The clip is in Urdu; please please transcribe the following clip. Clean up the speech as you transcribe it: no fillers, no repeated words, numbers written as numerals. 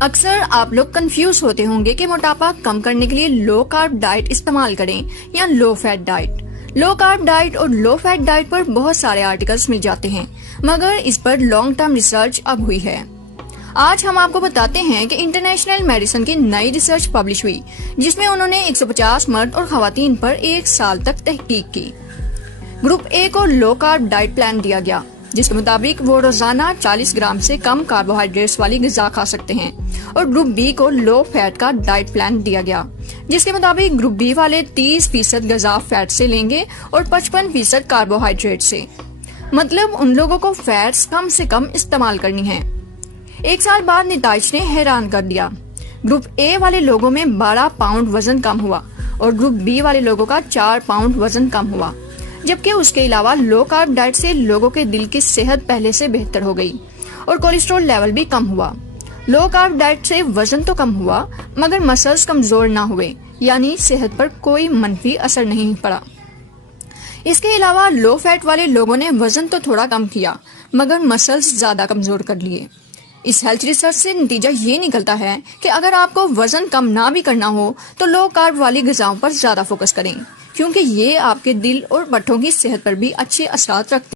اکثر آپ لوگ کنفیوز ہوتے ہوں گے کہ موٹاپا کم کرنے کے لیے لو کارب ڈائٹ استعمال کریں یا لو فیٹ ڈائٹ۔ لو کارب ڈائٹ اور لو فیٹ ڈائٹ پر بہت سارے آرٹیکلز مل جاتے ہیں، مگر اس پر لانگ ٹرم ریسرچ اب ہوئی ہے۔ آج ہم آپ کو بتاتے ہیں کہ انٹرنیشنل میڈیسن کی نئی ریسرچ پبلش ہوئی، جس میں انہوں نے 150 مرد اور خواتین پر 1 سال تک تحقیق کی۔ گروپ اے کو لو کارب ڈائٹ پلان دیا گیا، جس کے مطابق وہ روزانہ 40 گرام سے کم کاربوہائیڈریٹس والی غذا کھا سکتے ہیں، اور گروپ بی کو لو فیٹ کا ڈائٹ پلان دیا گیا، جس کے مطابق گروپ بی والے 30% غذا فیٹ سے لیں گے اور 55% کاربوہائیڈریٹ سے۔ مطلب ان لوگوں کو فیٹس کم سے کم استعمال کرنی ہے۔ 1 سال بعد نتائج نے حیران کر دیا۔ گروپ اے والے لوگوں میں 12 پاؤنڈ وزن کم ہوا اور گروپ بی والے لوگوں کا 4 پاؤنڈ وزن کم ہوا، جبکہ اس کے علاوہ لو کارب ڈائٹ سے لوگوں کے دل کی صحت پہلے سے بہتر ہو گئی اور کولیسٹرول لیول بھی کم ہوا۔ لو کارب ڈائٹ سے وزن تو کم ہوا، مگر مسلز کمزور نہ ہوئے، یعنی صحت پر کوئی منفی اثر نہیں پڑا۔ اس کے علاوہ لو فیٹ والے لوگوں نے وزن تو تھوڑا کم کیا، مگر مسلز زیادہ کمزور کر لیے۔ اس ہیلتھ ریسرچ سے نتیجہ یہ نکلتا ہے کہ اگر آپ کو وزن کم نہ بھی کرنا ہو تو لو کارب والی غذاؤں پر زیادہ فوکس کریں، کیونکہ یہ آپ کے دل اور پٹھوں کی صحت پر بھی اچھے اثرات رکھتے ہیں۔